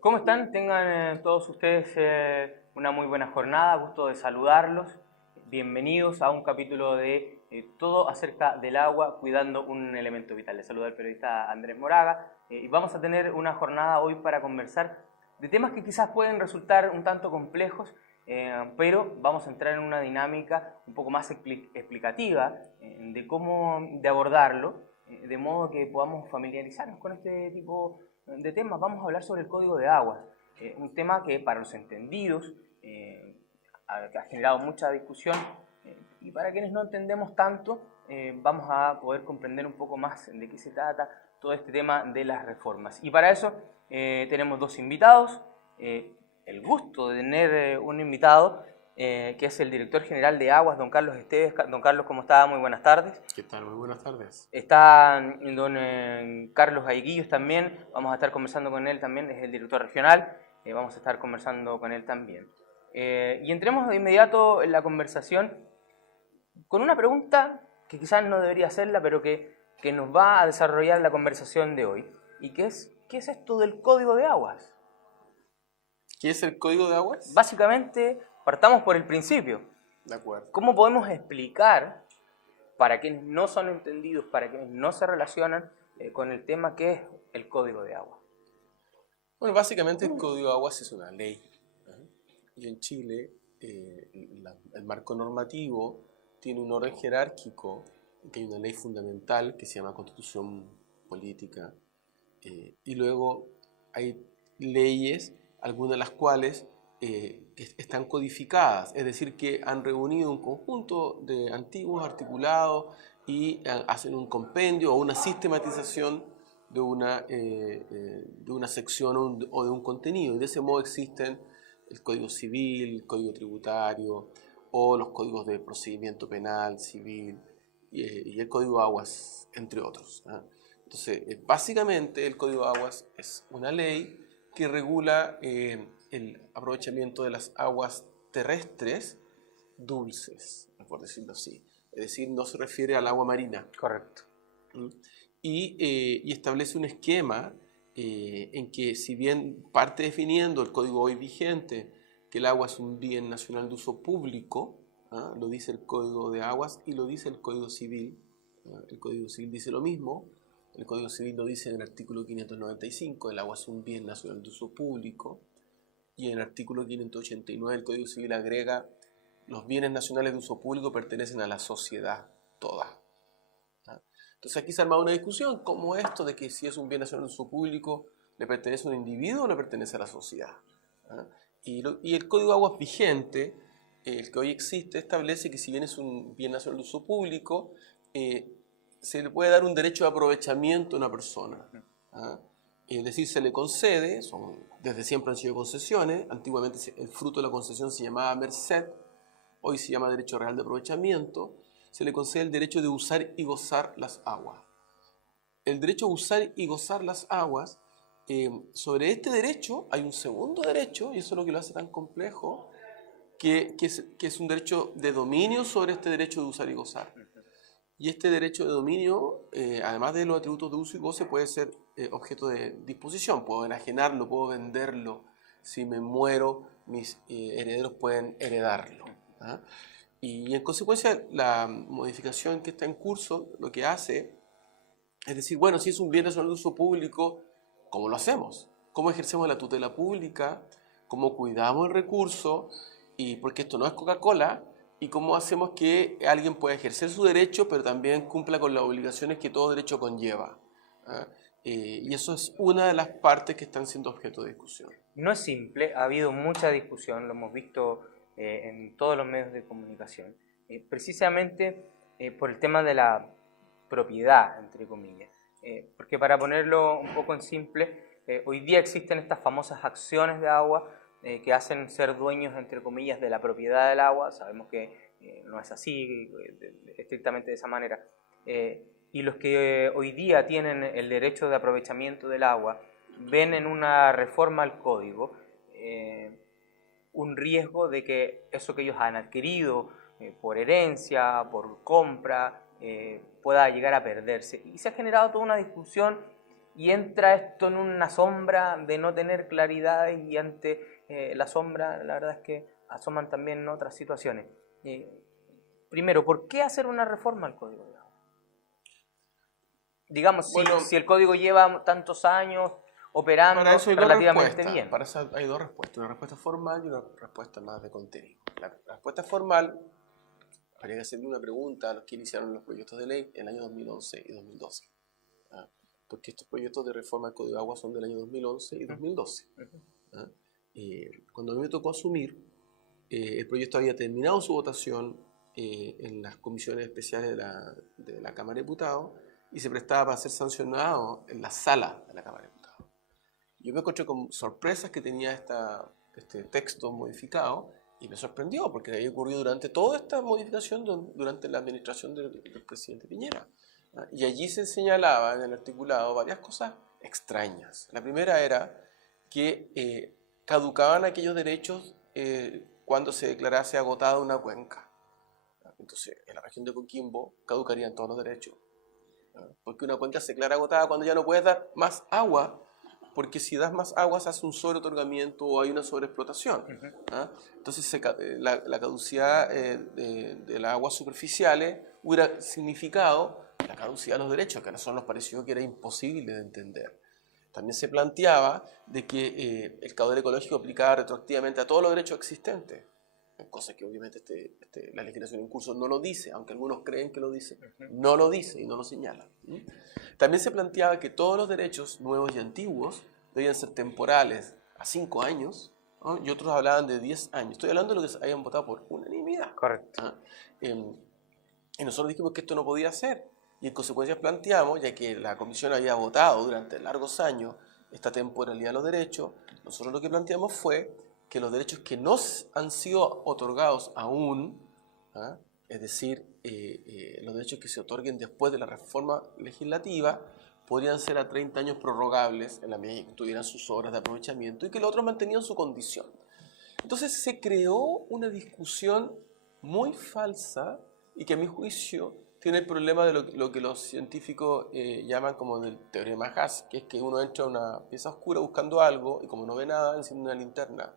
¿Cómo están? Tengan todos ustedes una muy buena jornada, gusto de saludarlos. Bienvenidos a un capítulo de todo acerca del agua, cuidando un elemento vital. Les saluda el periodista Andrés Moraga y vamos a tener una jornada hoy para conversar de temas que quizás pueden resultar un tanto complejos, pero vamos a entrar en una dinámica un poco más explicativa de cómo de abordarlo, de modo que podamos familiarizarnos con este tipo de temas. Vamos a hablar sobre el código de aguas, un tema que para los entendidos ha generado mucha discusión, y para quienes no entendemos tanto vamos a poder comprender un poco más de qué se trata todo este tema de las reformas. Y para eso tenemos dos invitados, el gusto de tener un invitado que es el director general de Aguas, don Carlos Esteves. Don Carlos, ¿cómo está? Muy buenas tardes. ¿Qué tal? Muy buenas tardes. Está don Carlos Aiguillos también, vamos a estar conversando con él también, es el director regional, vamos a estar conversando con él también. Y entremos de inmediato en la conversación con una pregunta que quizás no debería hacerla, pero que nos va a desarrollar la conversación de hoy, y que es, ¿qué es esto del código de aguas? ¿Qué es el código de aguas? Básicamente, partamos por el principio. De acuerdo. ¿Cómo podemos explicar, para quienes no son entendidos, para quienes no se relacionan con el tema, qué es el código de agua? Bueno, básicamente el código de aguas es una ley. Y en Chile el marco normativo tiene un orden jerárquico, que hay una ley fundamental que se llama Constitución Política, y luego hay leyes, algunas de las cuales que están codificadas, es decir, que han reunido un conjunto de antiguos articulados y hacen un compendio o una sistematización de una sección o de un contenido, y de ese modo existen el Código Civil, el Código Tributario o los códigos de procedimiento penal, civil y el Código de Aguas, entre otros. Entonces, básicamente el Código de Aguas es una ley que regula el aprovechamiento de las aguas terrestres dulces, por decirlo así. Es decir, no se refiere al agua marina. Correcto. Y establece un esquema en que, si bien parte definiendo el código hoy vigente que el agua es un bien nacional de uso público, lo dice el Código de Aguas y lo dice el Código Civil. El Código Civil dice lo mismo. El Código Civil lo dice en el artículo 595, el agua es un bien nacional de uso público. Y en el artículo 589 del Código Civil agrega: los bienes nacionales de uso público pertenecen a la sociedad toda. Entonces aquí se ha armado una discusión como esto de que si es un bien nacional de uso público, ¿le pertenece a un individuo o le pertenece a la sociedad? Y el Código de Aguas vigente, el que hoy existe, establece que si bien es un bien nacional de uso público, se le puede dar un derecho de aprovechamiento a una persona. Es decir, se le concede, desde siempre han sido concesiones, antiguamente el fruto de la concesión se llamaba merced, hoy se llama derecho real de aprovechamiento. Se le concede el derecho de usar y gozar las aguas. El derecho a usar y gozar las aguas, sobre este derecho hay un segundo derecho, y eso es lo que lo hace tan complejo, que es un derecho de dominio sobre este derecho de usar y gozar. Y este derecho de dominio, además de los atributos de uso y goce, puede ser objeto de disposición. Puedo enajenarlo, puedo venderlo. Si me muero, mis herederos pueden heredarlo. Y en consecuencia, la modificación que está en curso lo que hace es decir, bueno, si es un bien nacional de uso público, ¿cómo lo hacemos? ¿Cómo ejercemos la tutela pública? ¿Cómo cuidamos el recurso? Y porque esto no es Coca-Cola. ¿Y cómo hacemos que alguien pueda ejercer su derecho, pero también cumpla con las obligaciones que todo derecho conlleva? Y eso es una de las partes que están siendo objeto de discusión. No es simple, ha habido mucha discusión, lo hemos visto en todos los medios de comunicación, precisamente por el tema de la propiedad, entre comillas. Porque para ponerlo un poco en simple, hoy día existen estas famosas acciones de agua que hacen ser dueños, entre comillas, de la propiedad del agua. Sabemos que no es así, estrictamente de esa manera. Y los que hoy día tienen el derecho de aprovechamiento del agua ven en una reforma al código un riesgo de que eso que ellos han adquirido por herencia, por compra, pueda llegar a perderse. Y se ha generado toda una discusión y entra esto en una sombra de no tener claridad y ante la sombra la verdad es que asoman también otras situaciones. Primero, ¿por qué hacer una reforma al Código de Agua? Digamos, Bueno, si el Código lleva tantos años operando para eso hay relativamente bien. Para eso hay dos respuestas, una respuesta formal y una respuesta más de contenido. La respuesta formal, habría que hacerle una pregunta a los que iniciaron los proyectos de ley en el año 2011 y 2012. Porque estos proyectos de reforma del Código de Agua son del año 2011 y 2012. Cuando a mí me tocó asumir, el proyecto había terminado su votación en las comisiones especiales de la Cámara de Diputados y se prestaba para ser sancionado en la sala de la Cámara de Diputados. Yo me encontré con sorpresas que tenía este texto modificado y me sorprendió porque había ocurrido durante toda esta modificación durante la administración del presidente Piñera. Y allí se señalaba en el articulado varias cosas extrañas. La primera era que caducaban aquellos derechos cuando se declarase agotada una cuenca. Entonces, en la región de Coquimbo caducarían todos los derechos. Porque una cuenca se declara agotada cuando ya no puedes dar más agua, porque si das más agua se hace un sobreotorgamiento o hay una sobreexplotación. Entonces la caducidad de las aguas superficiales hubiera significado la caducidad de los derechos, que a nosotros nos pareció que era imposible de entender. También se planteaba de que el caudal ecológico aplicaba retroactivamente a todos los derechos existentes, cosa que obviamente la legislación en curso no lo dice, aunque algunos creen que lo dice. No lo dice y no lo señala. También se planteaba que todos los derechos nuevos y antiguos debían ser temporales a 5 años, ¿no? Y otros hablaban de 10 años. Estoy hablando de lo que se hayan votado por unanimidad. Correcto. Y nosotros dijimos que esto no podía ser. Y en consecuencia planteamos, ya que la Comisión había votado durante largos años esta temporalidad de los derechos, nosotros lo que planteamos fue que los derechos que no han sido otorgados aún, es decir, los derechos que se otorguen después de la reforma legislativa, podrían ser a 30 años prorrogables en la medida que tuvieran sus obras de aprovechamiento y que los otros mantenían su condición. Entonces se creó una discusión muy falsa y que a mi juicio tiene el problema de lo que los científicos llaman como del teorema Haas, que es que uno entra a una pieza oscura buscando algo y como no ve nada, enciende una linterna.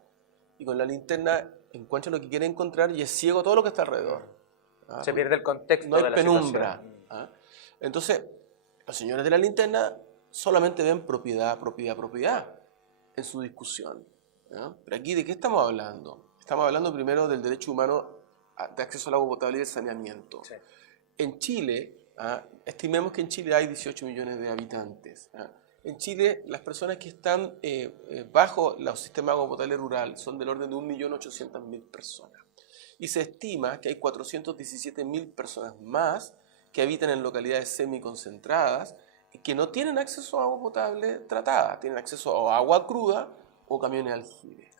Y con la linterna encuentra lo que quiere encontrar y es ciego todo lo que está alrededor. Se pierde el contexto no hay de la penumbra. situación. Entonces, los señores de la linterna solamente ven propiedad en su discusión. Pero aquí, ¿de qué estamos hablando? Estamos hablando primero del derecho humano de acceso al agua potable y de saneamiento. Sí. En Chile, estimemos que en Chile hay 18 millones de habitantes. En Chile, las personas que están bajo los sistemas de agua potable rural son del orden de 1.800.000 personas. Y se estima que hay 417.000 personas más que habitan en localidades semiconcentradas y que no tienen acceso a agua potable tratada, tienen acceso a agua cruda o camiones aljibe.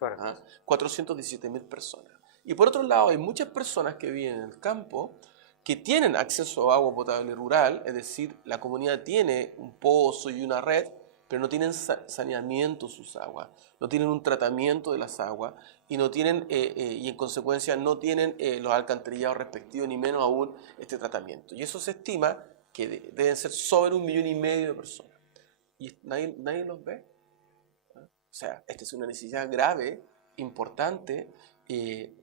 417.000 personas. Y por otro lado, hay muchas personas que viven en el campo que tienen acceso a agua potable rural, es decir, la comunidad tiene un pozo y una red, pero no tienen saneamiento sus aguas, no tienen un tratamiento de las aguas y no tienen y en consecuencia no tienen los alcantarillados respectivos, ni menos aún este tratamiento. Y eso se estima que deben ser sobre 1,5 millones de personas. Y nadie los ve. O sea, esta es una necesidad grave, importante.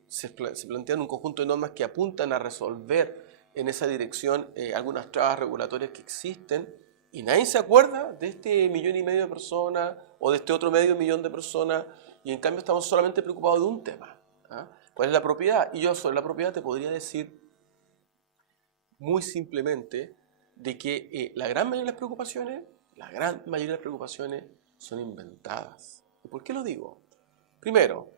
Se plantean un conjunto de normas que apuntan a resolver en esa dirección algunas trabas regulatorias que existen y nadie se acuerda de este 1,5 millones de personas o de este otro 500,000 de personas y en cambio estamos solamente preocupados de un tema. ¿Cuál es la propiedad? Y yo sobre la propiedad te podría decir muy simplemente de que la gran mayoría de las preocupaciones son inventadas. ¿Y por qué lo digo? Primero,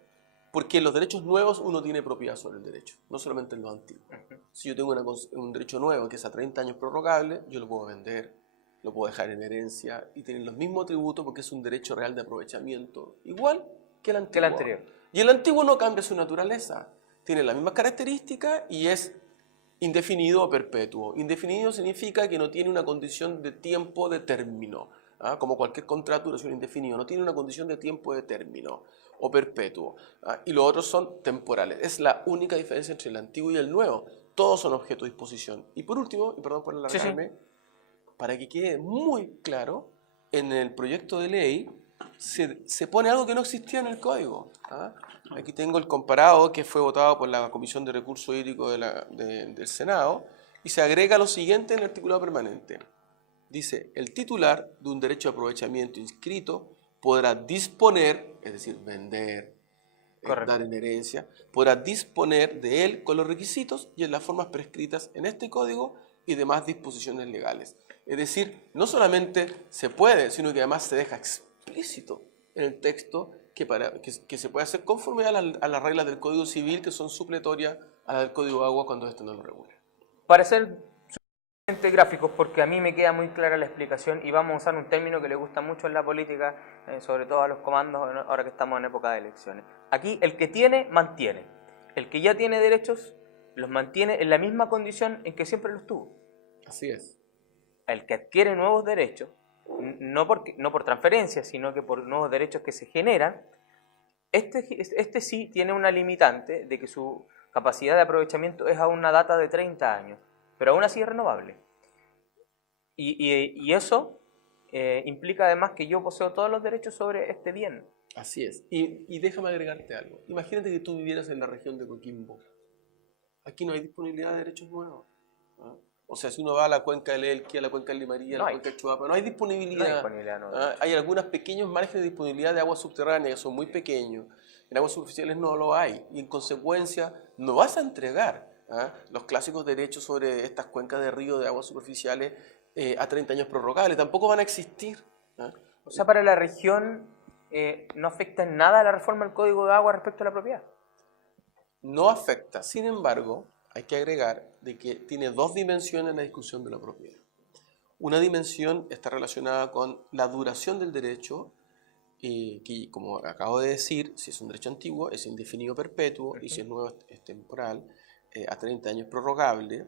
porque en los derechos nuevos uno tiene propiedad sobre el derecho, no solamente en los antiguos. Si yo tengo un derecho nuevo que es a 30 años prorrogable, yo lo puedo vender, lo puedo dejar en herencia y tener los mismos atributos porque es un derecho real de aprovechamiento, igual que el antiguo. Y el antiguo no cambia su naturaleza, tiene las mismas características y es indefinido o perpetuo. Indefinido significa que no tiene una condición de tiempo de término, como cualquier contrato de duración indefinido, no tiene una condición de tiempo de término o perpetuo, y los otros son temporales. Es la única diferencia entre el antiguo y el nuevo. Todos son objeto de disposición. Y por último, y perdón por alargarme, para que quede muy claro, en el proyecto de ley se pone algo que no existía en el código. ¿Ah? Aquí tengo el comparado que fue votado por la Comisión de Recursos Hídricos del Senado y se agrega lo siguiente en el articulado permanente. Dice, el titular de un derecho de aprovechamiento inscrito podrá disponer, es decir, vender, dar en herencia, podrá disponer de él con los requisitos y en las formas prescritas en este código y demás disposiciones legales. Es decir, no solamente se puede, sino que además se deja explícito en el texto que se puede hacer conforme a las reglas del Código Civil que son supletorias a las del Código de Agua cuando este no lo regula. Para ser suficientemente gráficos, porque a mí me queda muy clara la explicación y vamos a usar un término que le gusta mucho en la política, sobre todo a los comandos ahora que estamos en época de elecciones. Aquí el que tiene, mantiene. El que ya tiene derechos, los mantiene en la misma condición en que siempre los tuvo. Así es. El que adquiere nuevos derechos, no por transferencia, sino que por nuevos derechos que se generan, este sí tiene una limitante de que su capacidad de aprovechamiento es a una data de 30 años, pero aún así es renovable. Y eso implica además que yo poseo todos los derechos sobre este bien. Así es. Y déjame agregarte algo. Imagínate que tú vivieras en la región de Coquimbo. Aquí no hay disponibilidad de derechos nuevos. ¿Ah? O sea, si uno va a la cuenca del Elqui, a la cuenca del Limarí, a la cuenca del Chuapa, no hay disponibilidad. ¿Ah? Hay algunos pequeños márgenes de disponibilidad de agua subterránea que son muy pequeños. En aguas superficiales no lo hay. Y en consecuencia, no vas a entregar los clásicos derechos sobre estas cuencas de río de aguas superficiales a 30 años prorrogables. Tampoco van a existir. ¿Ah? O sea, para la región no afecta en nada la reforma del Código de Agua respecto a la propiedad. No afecta. Sin embargo, hay que agregar de que tiene dos dimensiones en la discusión de la propiedad. Una dimensión está relacionada con la duración del derecho, que como acabo de decir, si es un derecho antiguo es indefinido perpetuo y si es nuevo es temporal, a 30 años prorrogable.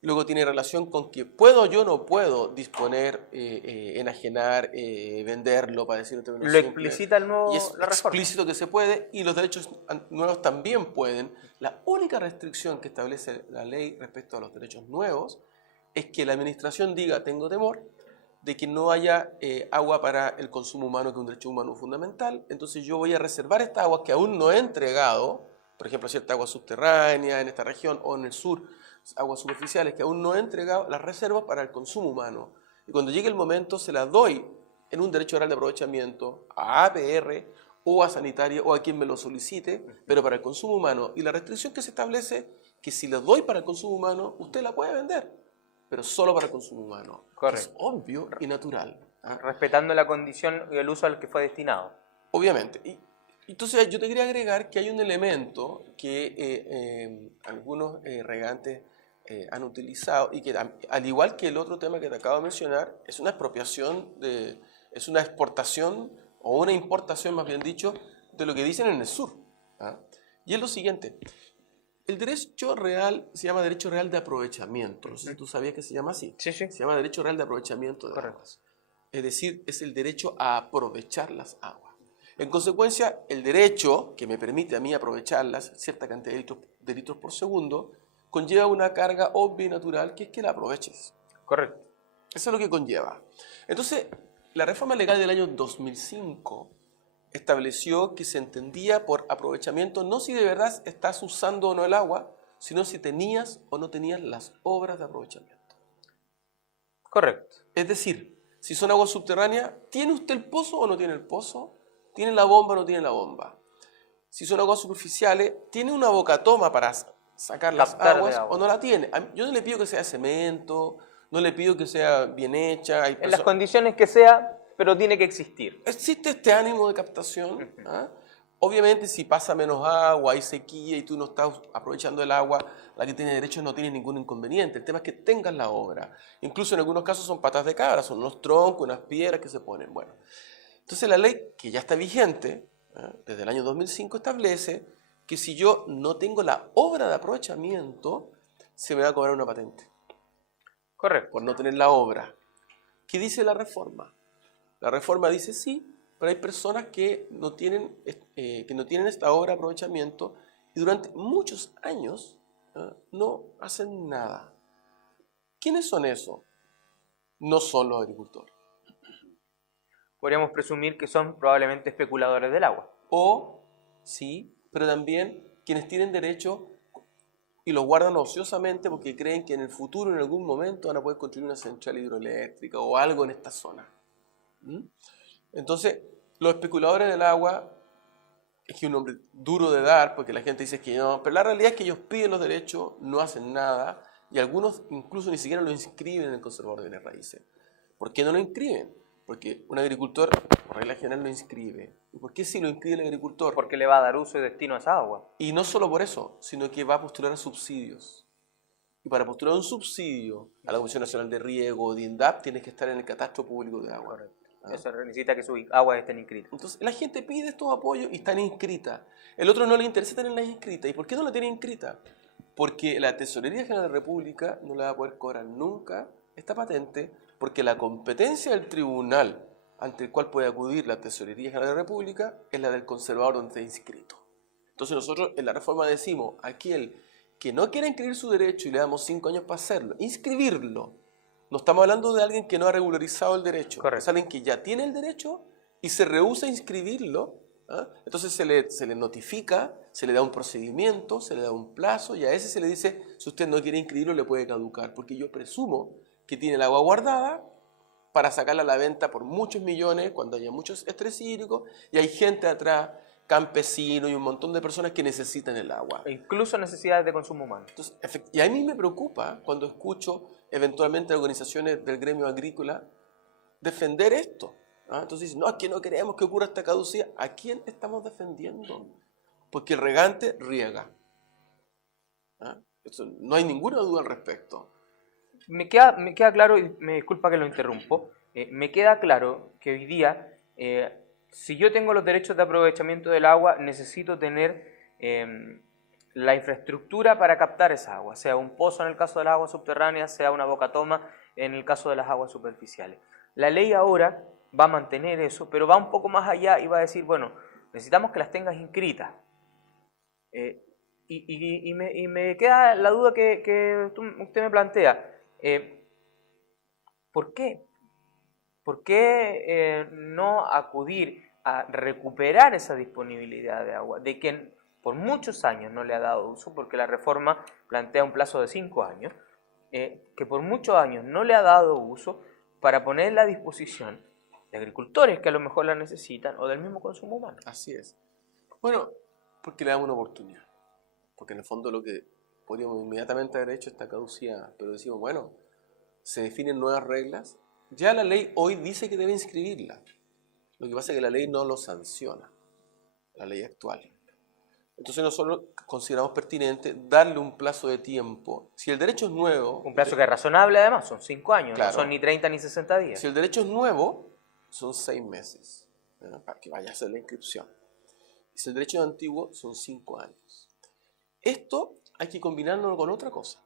Luego tiene relación con que puedo o yo no puedo disponer, enajenar, venderlo, para decirlo en términos Lo simples. explicita el nuevo, Y es la reforma. explícito que se puede y los derechos nuevos también pueden. La única restricción que establece la ley respecto a los derechos nuevos es que la administración diga, tengo temor de que no haya agua para el consumo humano, que es un derecho humano fundamental, entonces yo voy a reservar estas aguas que aún no he entregado, por ejemplo, cierta agua subterránea en esta región o en el sur, aguas superficiales que aún no he entregado, las reservo para el consumo humano. Y cuando llegue el momento se las doy en un derecho oral de aprovechamiento a APR o a sanitaria o a quien me lo solicite, pero para el consumo humano. Y la restricción que se establece que si las doy para el consumo humano, usted la puede vender, pero solo para el consumo humano. Correcto. Es obvio y natural. Respetando la condición y el uso al que fue destinado. Obviamente. Y entonces yo te quería agregar que hay un elemento que algunos regantes han utilizado y que al igual que el otro tema que te acabo de mencionar, es una expropiación, es una exportación o una importación más bien dicho de lo que dicen en el sur. ¿Ah? Y es lo siguiente, el derecho real se llama derecho real de aprovechamiento, no sé si tú sabías que se llama así, Sí. se llama derecho real de aprovechamiento de aguas. Es decir, es el derecho a aprovechar las aguas. En consecuencia, el derecho que me permite a mí aprovecharlas, cierta cantidad de litros por segundo, conlleva una carga obvia y natural que es que la aproveches. Correcto. Eso es lo que conlleva. Entonces, la reforma legal del año 2005 estableció que se entendía por aprovechamiento no si de verdad estás usando o no el agua, sino si tenías o no tenías las obras de aprovechamiento. Correcto. Es decir, si son aguas subterráneas, ¿tiene usted el pozo o no tiene el pozo? ¿Tiene la bomba o no tiene la bomba? Si son aguas superficiales, ¿tiene una bocatoma para sacar las aguas o no la tiene? Yo no le pido que sea cemento, no le pido que sea bien hecha. En las condiciones que sea, pero tiene que existir. Existe este ánimo de captación. ¿Ah? Obviamente si pasa menos agua, hay sequía y tú no estás aprovechando el agua, la que tiene derecho no tiene ningún inconveniente. El tema es que tengas la obra. Incluso en algunos casos son patas de cabra, son unos troncos, unas piedras que se ponen. Bueno, entonces la ley que ya está vigente, desde el año 2005, establece que si yo no tengo la obra de aprovechamiento, se me va a cobrar una patente. Correcto. Por no tener la obra. ¿Qué dice la reforma? La reforma dice sí, pero hay personas que no tienen esta obra de aprovechamiento y durante muchos años no hacen nada. ¿Quiénes son esos? No son los agricultores. podríamos presumir que son probablemente especuladores del agua. O, sí, pero también quienes tienen derecho y los guardan ociosamente porque creen que en el futuro, en algún momento, van a poder construir una central hidroeléctrica o algo en esta zona. ¿Mm? Entonces, los especuladores del agua, es que un nombre duro de dar, porque la gente dice que no, pero la realidad es que ellos piden los derechos, no hacen nada, y algunos incluso ni siquiera lo inscriben en el conservador de bienes raíces. ¿Por qué no lo inscriben? Porque un agricultor, por regla general, lo inscribe. ¿Y por qué si lo inscribe el agricultor? Porque le va a dar uso y destino a esa agua. Y no solo por eso, sino que va a postular a subsidios. Y para postular un subsidio a la Comisión Nacional de Riego o de INDAP, tienes que estar en el catastro público de agua. ¿Ah? Eso necesita que sus aguas estén inscritas. Entonces, la gente pide estos apoyos y están inscritas. El otro no le interesa tenerlas inscritas. ¿Y por qué no la tiene inscrita? Porque la Tesorería General de la República no le va a poder cobrar nunca esta patente, porque la competencia del tribunal ante el cual puede acudir la Tesorería General de la República es la del conservador donde está inscrito. Entonces nosotros en la reforma decimos, aquel que no quiera inscribir su derecho y le damos 5 años para hacerlo, inscribirlo. No estamos hablando de alguien que no ha regularizado el derecho. Correcto. Es alguien que ya tiene el derecho y se rehúsa a inscribirlo. ¿Ah? Entonces se le notifica, se le da un procedimiento, se le da un plazo y a ese se le dice, si usted no quiere inscribirlo le puede caducar, porque yo presumo que tiene el agua guardada para sacarla a la venta por muchos millones cuando haya muchos estrés hídrico y hay gente atrás, campesinos y un montón de personas que necesitan el agua. E incluso necesidades de consumo humano. Entonces, y a mí me preocupa cuando escucho eventualmente organizaciones del gremio agrícola defender esto. ¿Ah? Entonces dicen, no, es que no queremos que ocurra esta caducidad. ¿A quién estamos defendiendo? Porque el regante riega. ¿Ah? Eso, no hay ninguna duda al respecto. Me queda claro, y me disculpa que lo interrumpo, me queda claro que hoy día, si yo tengo los derechos de aprovechamiento del agua, necesito tener la infraestructura para captar esa agua, sea un pozo en el caso de las aguas subterráneas, sea una bocatoma en el caso de las aguas superficiales. La ley ahora va a mantener eso, pero va un poco más allá y va a decir, bueno, necesitamos que las tengas inscritas. Y me queda la duda que usted me plantea. ¿Por qué? ¿Por qué no acudir a recuperar esa disponibilidad de agua de quien por muchos años no le ha dado uso? Porque la reforma plantea un plazo de 5 años, que por muchos años no le ha dado uso para ponerla a disposición de agricultores que a lo mejor la necesitan o del mismo consumo humano. Así es. Bueno, porque le damos una oportunidad. Porque en el fondo lo que podríamos inmediatamente haber hecho está caducidad, pero decimos, bueno, se definen nuevas reglas. Ya la ley hoy dice que debe inscribirla. Lo que pasa es que la ley no lo sanciona, la ley actual. Entonces nosotros consideramos pertinente darle un plazo de tiempo. Si el derecho es nuevo... Un plazo que es razonable además, son 5 años, claro, no son ni 30 ni 60 días. Si el derecho es nuevo, son 6 meses, ¿no? Para que vaya a hacer la inscripción. Y si el derecho es antiguo, son 5 años. Esto hay que combinarlo con otra cosa.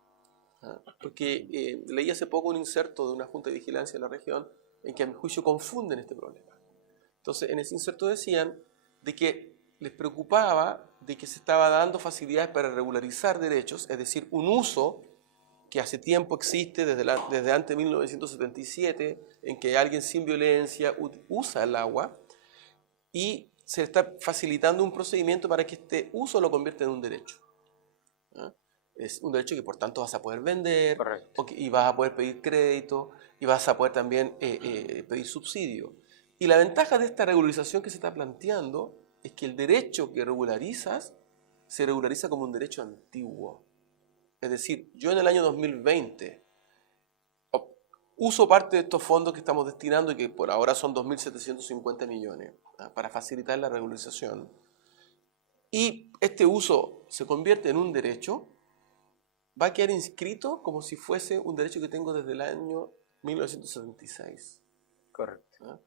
Porque leí hace poco un inserto de una Junta de Vigilancia de la región en que a mi juicio confunden este problema. Entonces, en ese inserto decían de que les preocupaba de que se estaba dando facilidades para regularizar derechos, es decir, un uso que hace tiempo existe desde antes de 1977, en que alguien sin violencia usa el agua y se está facilitando un procedimiento para que este uso lo convierta en un derecho. ¿Ah? Es un derecho que por tanto vas a poder vender y vas a poder pedir crédito y vas a poder también pedir subsidio. Y la ventaja de esta regularización que se está planteando es que el derecho que regularizas se regulariza como un derecho antiguo. Es decir, yo en el año 2020 uso parte de estos fondos que estamos destinando y que por ahora son 2.750 millones para facilitar la regularización. Y este uso se convierte en un derecho, va a quedar inscrito como si fuese un derecho que tengo desde el año 1976. Correcto. ¿Ah?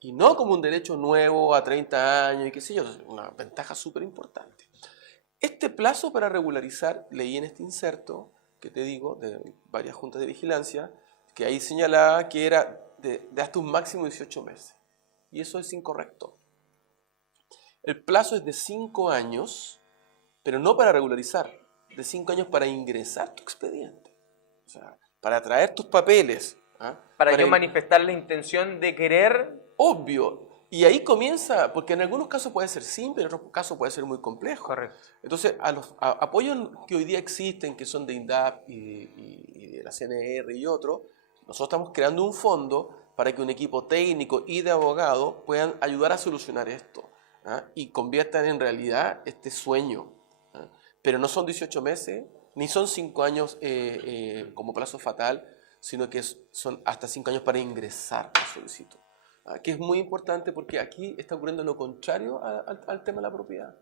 Y no como un derecho nuevo a 30 años y qué sé yo, es una ventaja súper importante. Este plazo para regularizar, leí en este inserto, que te digo, de varias juntas de vigilancia, que ahí señalaba que era de hasta un máximo de 18 meses. Y eso es incorrecto. El plazo es de 5 años, pero no para regularizar, de 5 años para ingresar tu expediente. O sea, para traer tus papeles. Para yo manifestar la intención de querer obvio. Y ahí comienza, porque en algunos casos puede ser simple, en otros casos puede ser muy complejo. Correcto. Entonces, a los apoyos que hoy día existen, que son de INDAP y de la CNR y otros, nosotros estamos creando un fondo para que un equipo técnico y de abogados puedan ayudar a solucionar esto, ¿ah? Y conviertan en realidad este sueño. ¿Ah? Pero no son 18 meses, ni son 5 años como plazo fatal, sino que son hasta 5 años para ingresar al solicitud. Que es muy importante porque aquí está ocurriendo lo contrario al tema de la propiedad.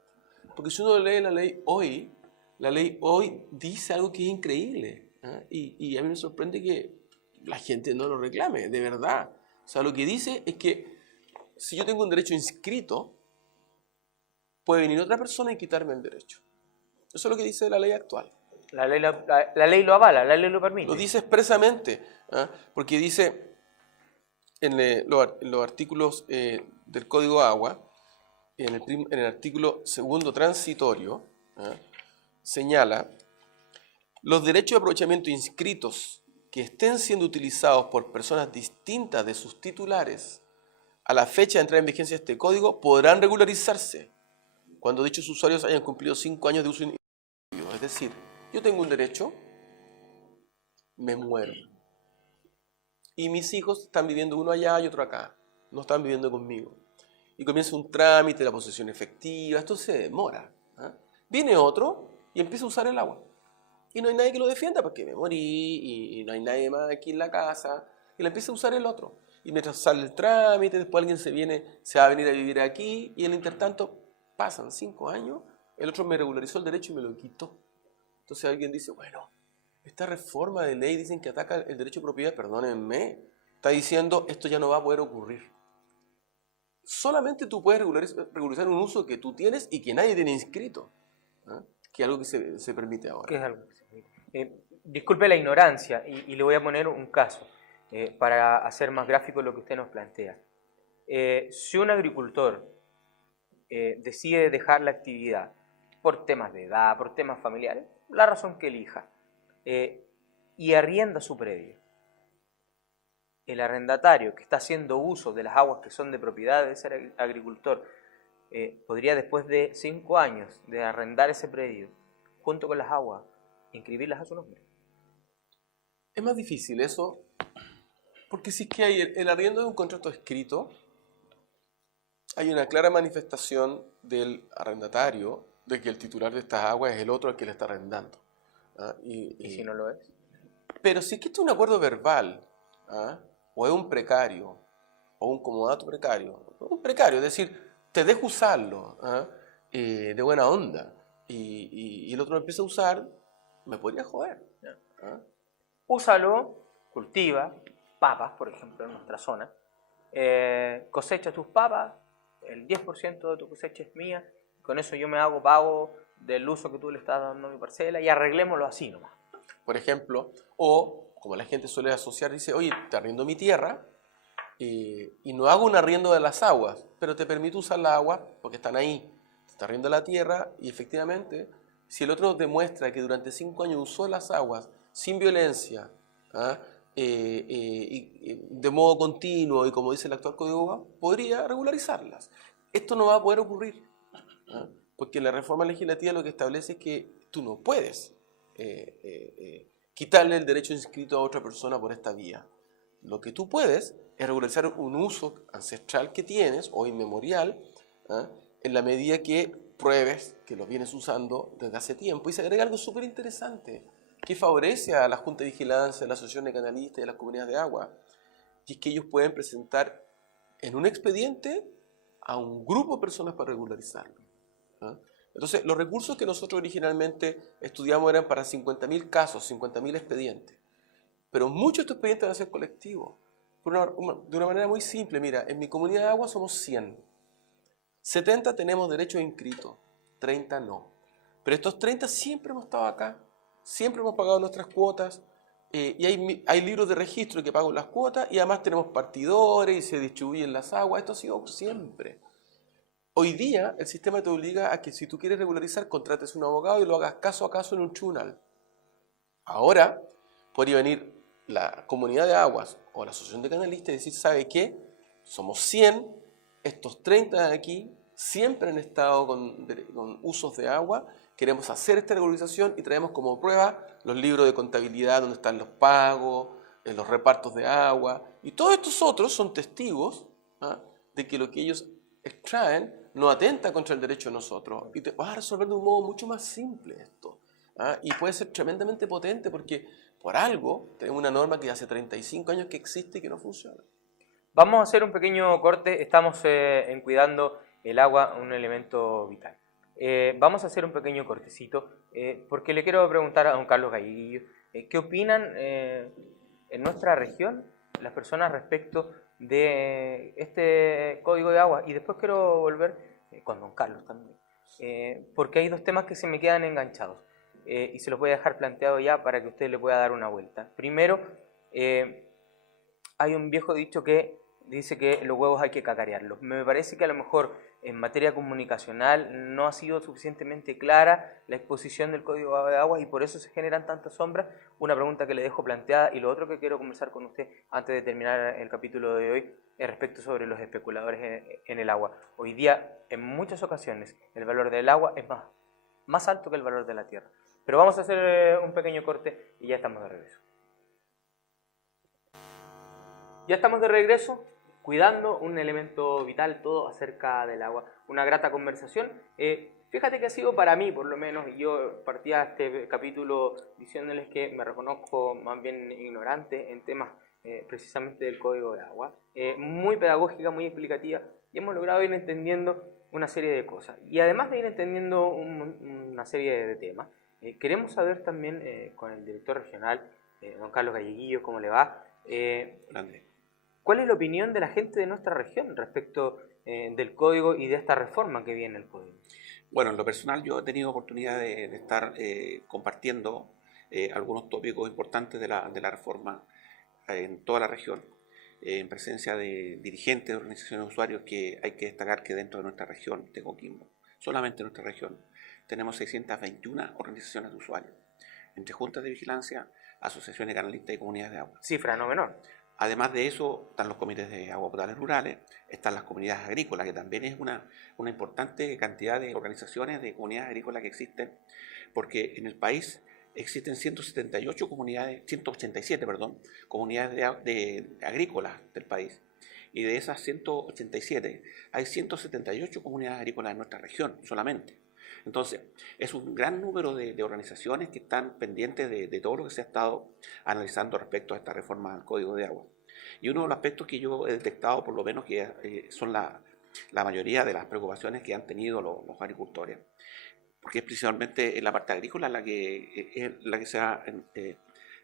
Porque si uno lee la ley hoy dice algo que es increíble. Y a mí me sorprende que la gente no lo reclame, de verdad. O sea, lo que dice es que si yo tengo un derecho inscrito, puede venir otra persona y quitarme el derecho. Eso es lo que dice la ley actual. La ley lo avala, la ley lo permite. Lo dice expresamente, porque dice en los artículos del Código Agua, en el artículo segundo transitorio, señala: los derechos de aprovechamiento inscritos que estén siendo utilizados por personas distintas de sus titulares a la fecha de entrada en vigencia de este código podrán regularizarse cuando dichos usuarios hayan cumplido 5 años de uso ininterrumpido. Es decir, yo tengo un derecho, me muero, y mis hijos están viviendo uno allá y otro acá, no están viviendo conmigo. Y comienza un trámite de la posesión efectiva, esto se demora. Viene otro y empieza a usar el agua. Y no hay nadie que lo defienda porque me morí y no hay nadie más aquí en la casa. Y la empieza a usar el otro. Y mientras sale el trámite, después alguien se va a venir a vivir aquí y en el intertanto pasan 5 años, el otro me regularizó el derecho y me lo quitó. Entonces alguien dice, bueno, esta reforma de ley dicen que ataca el derecho de propiedad, perdónenme, está diciendo esto ya no va a poder ocurrir. Solamente tú puedes regularizar un uso que tú tienes y que nadie tiene inscrito, que es algo que se permite ahora. ¿Qué es algo que se permite? Disculpe la ignorancia y le voy a poner un caso para hacer más gráfico lo que usted nos plantea. Si un agricultor decide dejar la actividad por temas de edad, por temas familiares, la razón que elija, y arrienda su predio, el arrendatario que está haciendo uso de las aguas que son de propiedad de ese agricultor, podría después de 5 años de arrendar ese predio, junto con las aguas, inscribirlas a su nombre. Es más difícil eso, porque si es que hay el arriendo de un contrato escrito, hay una clara manifestación del arrendatario de que el titular de estas aguas es el otro al que le está arrendando. ¿Y si no lo es? Pero si es que esto es un acuerdo verbal, o es un precario, o un comodato precario, es decir, te dejo usarlo de buena onda, y el otro lo empieza a usar, me podría joder. Úsalo, cultiva papas, por ejemplo, en nuestra zona, cosecha tus papas, el 10% de tu cosecha es mía, con eso yo me hago pago del uso que tú le estás dando a mi parcela y arreglémoslo así nomás. Por ejemplo, o como la gente suele asociar, dice, oye, te arriendo mi tierra y no hago un arriendo de las aguas, pero te permito usar las aguas porque están ahí. Te arriendo la tierra y efectivamente, si el otro demuestra que durante 5 años usó las aguas sin violencia, de modo continuo y como dice el actual Código, podría regularizarlas. Esto no va a poder ocurrir, porque la reforma legislativa lo que establece es que tú no puedes quitarle el derecho inscrito a otra persona por esta vía. Lo que tú puedes es regularizar un uso ancestral que tienes o inmemorial, en la medida que pruebes que lo vienes usando desde hace tiempo. Y se agrega algo súper interesante que favorece a la Junta de Vigilancia, a la Asociación de Canalistas y a las comunidades de agua, y es que ellos pueden presentar en un expediente a un grupo de personas para regularizarlo. Entonces, los recursos que nosotros originalmente estudiamos eran para 50.000 casos, 50.000 expedientes, pero muchos de estos expedientes van a ser colectivos, de una manera muy simple. Mira, en mi comunidad de agua somos 100, 70 tenemos derechos inscritos, 30 no, pero estos 30 siempre hemos estado acá, siempre hemos pagado nuestras cuotas, y hay libros de registro que pagan las cuotas, y además tenemos partidores y se distribuyen las aguas. Esto ha sido siempre. Hoy día el sistema te obliga a que si tú quieres regularizar, contrates un abogado y lo hagas caso a caso en un tribunal. Ahora podría venir la comunidad de aguas o la asociación de canalistas y decir, ¿sabe qué? somos 100, estos 30 de aquí siempre han estado con usos de agua. Queremos hacer esta regularización y traemos como prueba los libros de contabilidad donde están los pagos, los repartos de agua, y todos estos otros son testigos, ¿ah?, de que lo que ellos extraen no atenta contra el derecho de nosotros, y te vas a resolver de un modo mucho más simple esto, ¿ah? Y puede ser tremendamente potente porque por algo tenemos una norma que hace 35 años que existe y que no funciona. Vamos a hacer un pequeño corte, estamos en cuidando el agua, un elemento vital. Vamos a hacer un pequeño cortecito porque le quiero preguntar a don Carlos Galleguillo, ¿qué opinan en nuestra región las personas respecto de este código de agua? Y después quiero volver con don Carlos también, porque hay dos temas que se me quedan enganchados y se los voy a dejar planteado ya para que usted le pueda dar una vuelta. Primero, hay un viejo dicho que dice que los huevos hay que cacarearlos. Me parece que a lo mejor en materia comunicacional no ha sido suficientemente clara la exposición del código de agua y por eso se generan tantas sombras. Una pregunta que le dejo planteada, y lo otro que quiero conversar con usted antes de terminar el capítulo de hoy es respecto sobre los especuladores en el agua. Hoy día, en muchas ocasiones, el valor del agua es más alto que el valor de la tierra. Pero vamos a hacer un pequeño corte y ya estamos de regreso. Ya estamos de regreso, cuidando un elemento vital, todo acerca del agua. Una grata conversación. Fíjate que ha sido para mí, por lo menos, y yo partía este capítulo diciéndoles que me reconozco más bien ignorante en temas precisamente del código de agua. Muy pedagógica, muy explicativa, y hemos logrado ir entendiendo una serie de cosas. Y además de ir entendiendo una serie de temas, queremos saber también con el director regional, don Carlos Galleguillo, cómo le va. Grande. ¿Cuál es la opinión de la gente de nuestra región respecto del código y de esta reforma que viene el código? Bueno, en lo personal yo he tenido oportunidad de estar compartiendo algunos tópicos importantes de la reforma en toda la región, en presencia de dirigentes de organizaciones de usuarios, que hay que destacar que dentro de nuestra región de Coquimbo, solamente en nuestra región, tenemos 621 organizaciones de usuarios, entre juntas de vigilancia, asociaciones canalistas y comunidades de agua. Cifra no menor. Además de eso, están los comités de agua potable rurales, están las comunidades agrícolas, que también es una importante cantidad de organizaciones de comunidades agrícolas que existen, porque en el país existen 187 comunidades agrícolas del país. Y de esas 187, hay 178 comunidades agrícolas en nuestra región solamente. Entonces, es un gran número de organizaciones que están pendientes de todo lo que se ha estado analizando respecto a esta reforma al Código de Agua. Y uno de los aspectos que yo he detectado, por lo menos, que son la mayoría de las preocupaciones que han tenido los agricultores, porque es principalmente en la parte agrícola la que se ha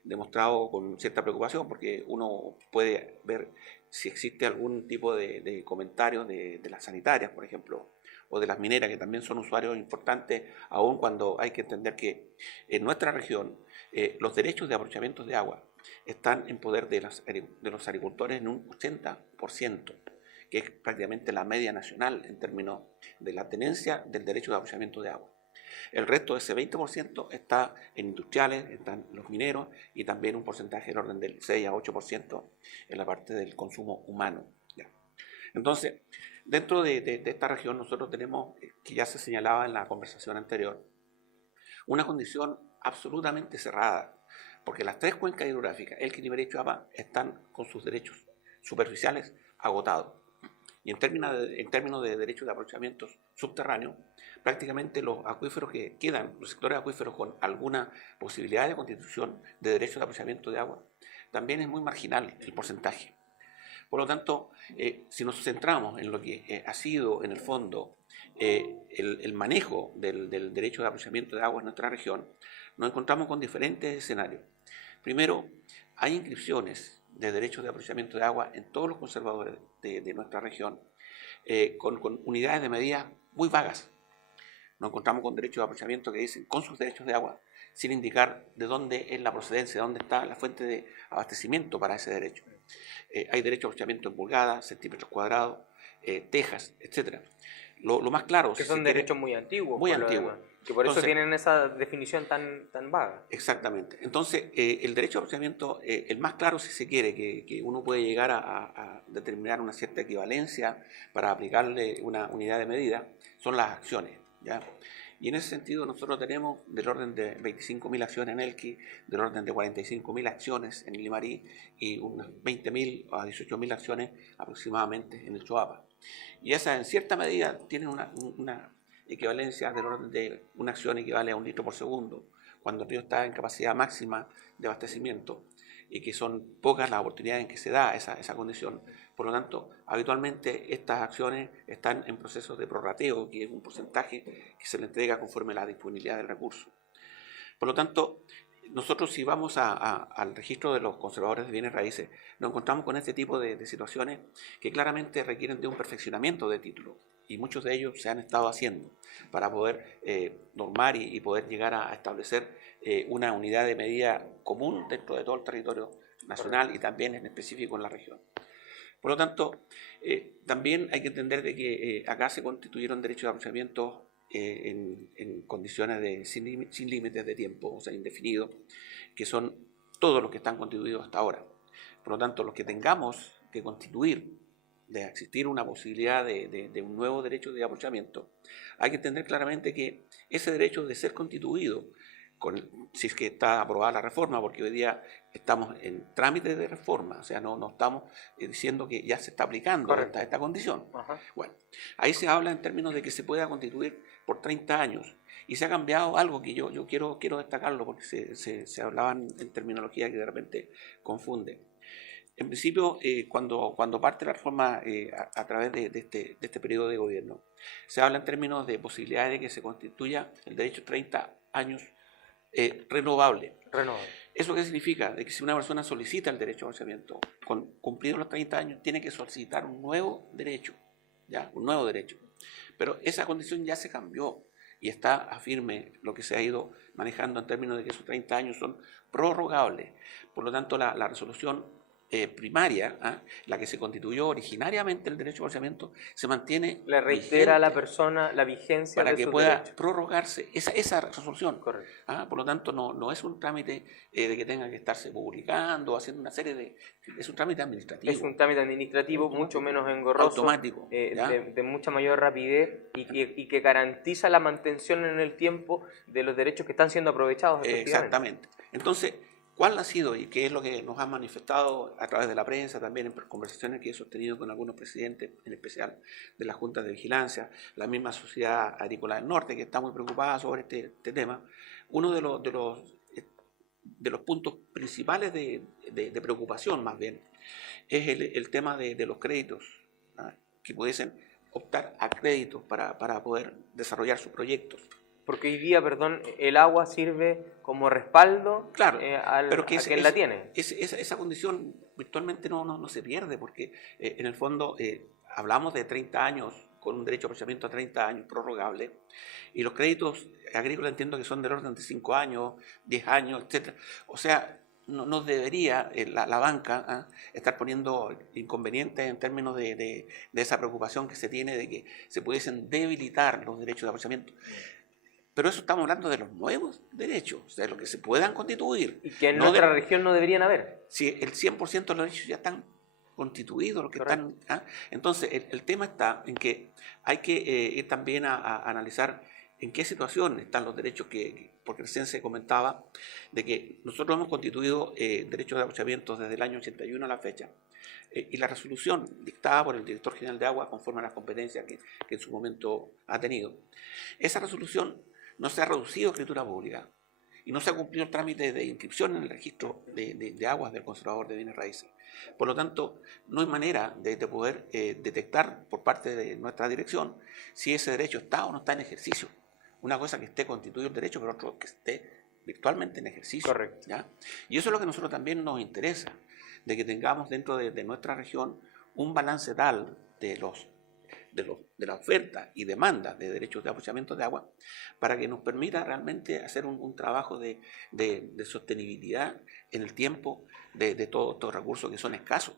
demostrado con cierta preocupación, porque uno puede ver si existe algún tipo de comentarios de las sanitarias, por ejemplo, o de las mineras, que también son usuarios importantes, aun cuando hay que entender que en nuestra región los derechos de aprovechamiento de agua están en poder de los agricultores en un 80%, que es prácticamente la media nacional en términos de la tenencia del derecho de aprovechamiento de agua. El resto de ese 20% está en industriales, están los mineros, y también un porcentaje del orden del 6 a 8% en la parte del consumo humano. ¿Ya? Entonces, dentro de esta región nosotros tenemos, que ya se señalaba en la conversación anterior, una condición absolutamente cerrada, porque las tres cuencas hidrográficas, Elqui, Nimerey y Choapa, están con sus derechos superficiales agotados. Y en términos de derechos de aprovechamiento subterráneo, prácticamente los acuíferos que quedan, los sectores acuíferos con alguna posibilidad de constitución de derechos de aprovechamiento de agua, también es muy marginal el porcentaje. Por lo tanto, si nos centramos en lo que ha sido, en el fondo, el manejo del derecho de aprovechamiento de agua en nuestra región, nos encontramos con diferentes escenarios. Primero, hay inscripciones de derechos de aprovechamiento de agua en todos los conservadores de nuestra región, con unidades de medida muy vagas. Nos encontramos con derechos de aprovechamiento que dicen con sus derechos de agua, sin indicar de dónde es la procedencia, dónde está la fuente de abastecimiento para ese derecho. Hay derecho de aprovechamiento en pulgadas, centímetros cuadrados, tejas, etc. lo más claro. Que si son se quiere, derechos muy antiguos. muy por lo antiguos. demás, que por eso Entonces, tienen esa definición tan vaga. exactamente. Entonces, el derecho de aprovechamiento, el más claro si se quiere, que uno puede llegar a determinar una cierta equivalencia para aplicarle una unidad de medida, son las acciones, ¿ya? Y en ese sentido nosotros tenemos del orden de 25.000 acciones en Elqui, del orden de 45.000 acciones en Limarí y unas 20.000 a 18.000 acciones aproximadamente en el Choapa. Y esa en cierta medida tiene una equivalencia del orden de una acción equivale a 1 litro por segundo, cuando el río está en capacidad máxima de abastecimiento y que son pocas las oportunidades en que se da esa condición. Por lo tanto, habitualmente estas acciones están en procesos de prorrateo, que es un porcentaje que se le entrega conforme a la disponibilidad del recurso. Por lo tanto, nosotros si vamos al registro de los conservadores de bienes raíces, nos encontramos con este tipo de situaciones que claramente requieren de un perfeccionamiento de título. Y muchos de ellos se han estado haciendo para poder normar y poder llegar a establecer una unidad de medida común dentro de todo el territorio nacional y también en específico en la región. Por lo tanto, también hay que entender de que acá se constituyeron derechos de aprovechamiento en condiciones sin límites de tiempo, o sea, indefinidos, que son todos los que están constituidos hasta ahora. Por lo tanto, los que tengamos que constituir, de existir una posibilidad de un nuevo derecho de aprovechamiento, hay que entender claramente que ese derecho de ser constituido, si es que está aprobada la reforma, porque hoy día estamos en trámite de reforma, o sea, no estamos diciendo que ya se está aplicando esta condición. Ajá. Bueno, ahí se habla en términos de que se pueda constituir por 30 años, y se ha cambiado algo que yo quiero destacarlo, porque se hablaban en terminología que de repente confunde. En principio, cuando parte la reforma a través de este periodo de gobierno, se habla en términos de posibilidades de que se constituya el derecho 30 años renovable. ¿Eso qué significa? De que si una persona solicita el derecho a aprovechamiento, cumplidos los 30 años, tiene que solicitar un nuevo derecho, ¿ya? Un nuevo derecho. Pero esa condición ya se cambió y está a firme lo que se ha ido manejando en términos de que esos 30 años son prorrogables. Por lo tanto, la resolución primaria, la que se constituyó originariamente el derecho a aprovechamiento, se mantiene. Le reitera a la persona la vigencia para de que su pueda derecho. prorrogarse esa resolución. Correcto. Por lo tanto, no es un trámite de que tenga que estarse publicando, haciendo una serie de... Es un trámite administrativo. Es un trámite administrativo mucho menos engorroso, automático, de mucha mayor rapidez y que garantiza la mantención en el tiempo de los derechos que están siendo aprovechados. Exactamente. Entonces, ¿cuál ha sido y qué es lo que nos han manifestado a través de la prensa, también en conversaciones que he sostenido con algunos presidentes, en especial de las juntas de vigilancia, la misma Sociedad Agrícola del Norte, que está muy preocupada sobre este tema? Uno de los puntos principales de preocupación, más bien, es el tema de los créditos, que pudiesen optar a créditos para poder desarrollar sus proyectos. Porque hoy día, el agua sirve como respaldo, claro, pero a quien la tiene. Esa condición virtualmente no se pierde, porque en el fondo hablamos de 30 años con un derecho de aprovechamiento a 30 años prorrogable, y los créditos agrícolas entiendo que son del orden de 5 años, 10 años, etc. O sea, no debería la banca estar poniendo inconvenientes en términos de esa preocupación que se tiene de que se pudiesen debilitar los derechos de aprovechamiento. Pero eso estamos hablando de los nuevos derechos, o sea, de los que se puedan constituir. Y que en nuestra región no deberían haber. Si el 100% de los derechos ya están constituidos, los que están, entonces el tema está en que hay que ir también a analizar en qué situación están los derechos porque recién se comentaba de que nosotros hemos constituido derechos de aprovechamiento desde el año 81 a la fecha. Y la resolución dictada por el director general de Agua, conforme a las competencias que en su momento ha tenido, esa resolución no se ha reducido a escritura pública y no se ha cumplido el trámite de inscripción en el registro de aguas del conservador de bienes raíces. Por lo tanto, no hay manera de poder detectar por parte de nuestra dirección si ese derecho está o no está en ejercicio. Una cosa que esté constituido el derecho, pero otro que esté virtualmente en ejercicio. Correcto. ¿Ya? Y eso es lo que a nosotros también nos interesa, de que tengamos dentro de nuestra región un balance tal de la oferta y demanda de derechos de aprovechamiento de agua, para que nos permita realmente hacer un trabajo de sostenibilidad en el tiempo de todos estos recursos que son escasos.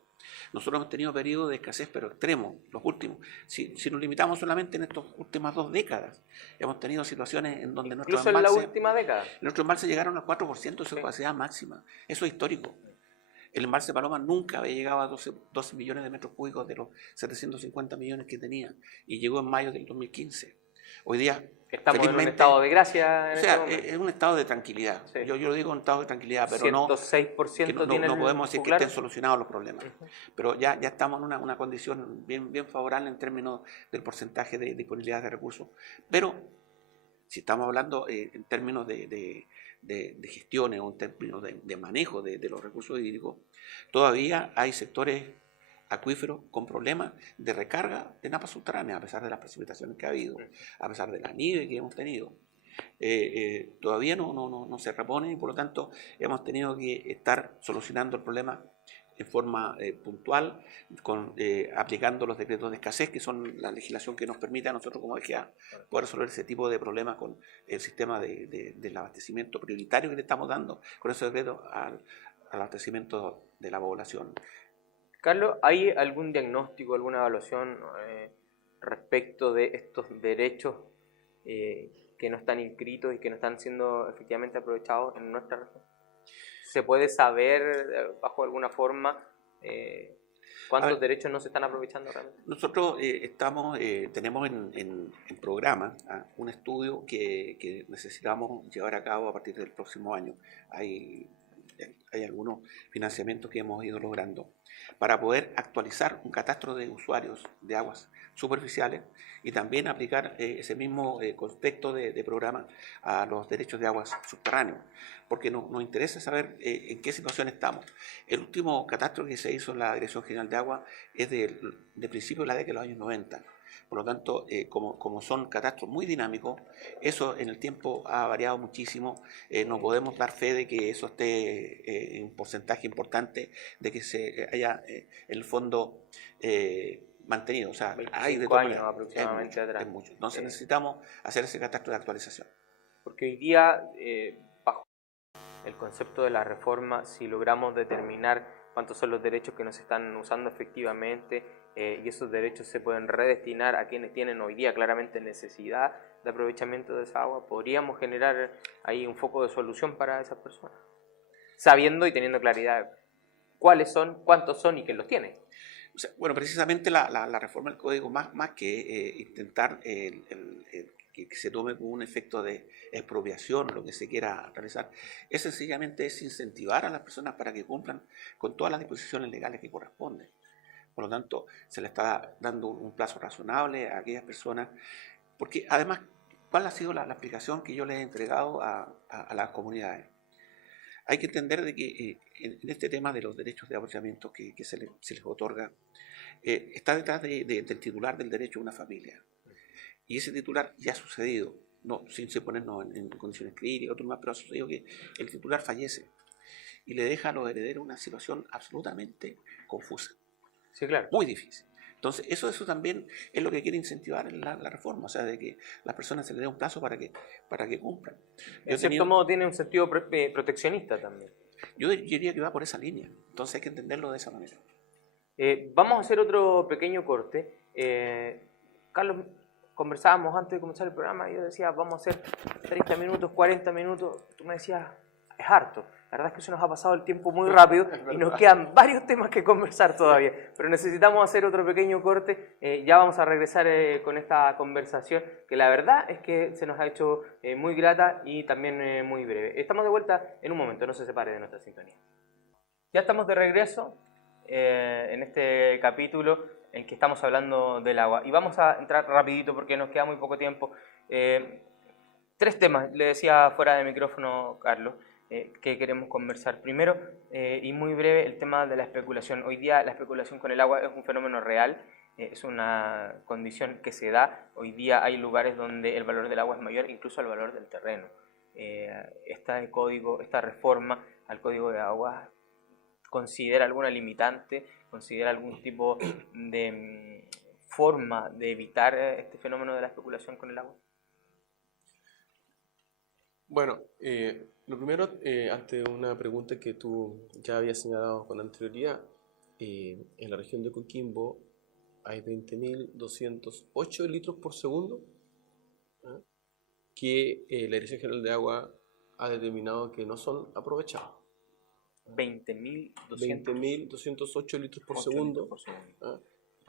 Nosotros hemos tenido periodos de escasez, pero extremos, los últimos. Si nos limitamos solamente en estas últimas 2 décadas, hemos tenido situaciones en donde incluso en la última década. Nuestros embalses llegaron al 4% de su capacidad máxima. Eso es histórico. El embalse Paloma nunca había llegado a 12 millones de metros cúbicos de los 750 millones que tenía, y llegó en mayo del 2015. Hoy día, estamos en un estado de gracia. O sea, es un estado de tranquilidad. Sí. Yo lo digo en estado de tranquilidad, pero 106% no podemos decir que estén solucionados los problemas. Pero ya estamos en una condición bien favorable en términos del porcentaje de disponibilidad de recursos. Pero si estamos hablando en términos de gestiones o en términos de manejo de los recursos hídricos, todavía hay sectores acuíferos con problemas de recarga de napas subterráneas, a pesar de las precipitaciones que ha habido, a pesar de la nieve que hemos tenido. Todavía no se repone, y por lo tanto hemos tenido que estar solucionando el problema en forma puntual, aplicando los decretos de escasez, que son la legislación que nos permite a nosotros como DGA poder resolver ese tipo de problemas con el sistema del abastecimiento prioritario que le estamos dando con esos decretos al abastecimiento de la población. Carlos, ¿hay algún diagnóstico, alguna evaluación respecto de estos derechos que no están inscritos y que no están siendo efectivamente aprovechados en nuestra región? ¿Se puede saber bajo alguna forma cuántos derechos no se están aprovechando realmente? Nosotros tenemos en programa un estudio que necesitamos llevar a cabo a partir del próximo año. Hay algunos financiamientos que hemos ido logrando para poder actualizar un catastro de usuarios de aguas superficiales y también aplicar ese mismo contexto de programa a los derechos de aguas subterráneos, porque nos interesa saber en qué situación estamos. El último catastro que se hizo en la Dirección General de Agua es de principios de la década de los años 90. Por lo tanto, como son catastros muy dinámicos, eso en el tiempo ha variado muchísimo. No podemos dar fe de que eso esté en un porcentaje importante, de que se haya el fondo mantenido. O sea, hay de todo años aproximadamente atrás. Es mucho. Entonces necesitamos hacer ese catastro de actualización. Porque hoy día, bajo el concepto de la reforma, si logramos determinar cuántos son los derechos que nos están usando efectivamente, y esos derechos se pueden redestinar a quienes tienen hoy día claramente necesidad de aprovechamiento de esa agua, podríamos generar ahí un foco de solución para esas personas, sabiendo y teniendo claridad cuáles son, cuántos son y quién los tiene. O sea, bueno, precisamente la reforma del código, más que intentar que se tome como un efecto de expropiación lo que se quiera realizar, es sencillamente incentivar a las personas para que cumplan con todas las disposiciones legales que corresponden. Por lo tanto, se le está dando un plazo razonable a aquellas personas, porque además, ¿cuál ha sido la explicación que yo les he entregado a las comunidades? Hay que entender de que en este tema de los derechos de aprovechamiento que se les otorga, está detrás del titular del derecho a una familia. Y ese titular ya ha sucedido, sin ponernos en condiciones críticas, otro más, pero ha sucedido que el titular fallece y le deja a los herederos una situación absolutamente confusa. Sí, claro. Muy difícil. Entonces, eso también es lo que quiere incentivar la reforma, o sea, de que las personas se les dé un plazo para que cumplan. En cierto modo tiene un sentido proteccionista también. Yo diría que va por esa línea, entonces hay que entenderlo de esa manera. Vamos a hacer otro pequeño corte. Carlos, conversábamos antes de comenzar el programa y yo decía, vamos a hacer 30 minutos, 40 minutos. Tú me decías, es harto. La verdad es que se nos ha pasado el tiempo muy rápido y nos quedan varios temas que conversar todavía. Pero necesitamos hacer otro pequeño corte. Ya vamos a regresar con esta conversación que la verdad es que se nos ha hecho muy grata y también muy breve. Estamos de vuelta en un momento, no se separe de nuestra sintonía. Ya estamos de regreso en este capítulo en que estamos hablando del agua. Y vamos a entrar rapidito porque nos queda muy poco tiempo. 3 temas, le decía fuera de micrófono Carlos, que queremos conversar. Primero, y muy breve, el tema de la especulación. Hoy día la especulación con el agua es un fenómeno real, es una condición que se da. Hoy día hay lugares donde el valor del agua es mayor incluso al valor del terreno. Esta reforma al Código de Aguas considera alguna limitante, considera algún tipo de forma de evitar este fenómeno de la especulación con el agua. Bueno, lo primero, ante una pregunta que tú ya habías señalado con anterioridad, en la región de Coquimbo hay 20.208 litros por segundo, ¿ah? Que la Dirección General de Agua ha determinado que no son aprovechados. 20.208 litros por segundo, ¿ah?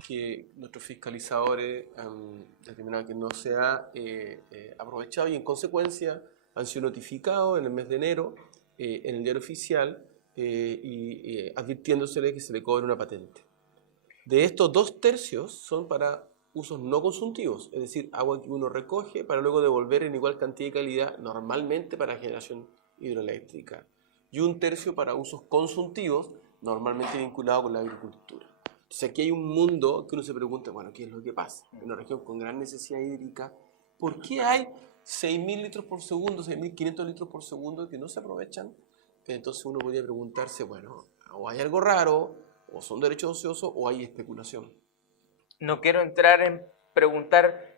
Que nuestros fiscalizadores han determinado que no se ha aprovechado, y en consecuencia han sido notificados en el mes de enero en el diario oficial advirtiéndosele que se le cobre una patente. De estos, 2/3 son para usos no consultivos, es decir, agua que uno recoge para luego devolver en igual cantidad y calidad, normalmente para generación hidroeléctrica, y 1/3 para usos consultivos, normalmente vinculados con la agricultura. Entonces aquí hay un mundo que uno se pregunta, bueno, ¿qué es lo que pasa? En una región con gran necesidad hídrica, ¿por qué hay 6.000 litros por segundo, 6.500 litros por segundo que no se aprovechan? Entonces uno podría preguntarse, bueno, o hay algo raro, o son derechos ociosos, o hay especulación. No quiero entrar en preguntar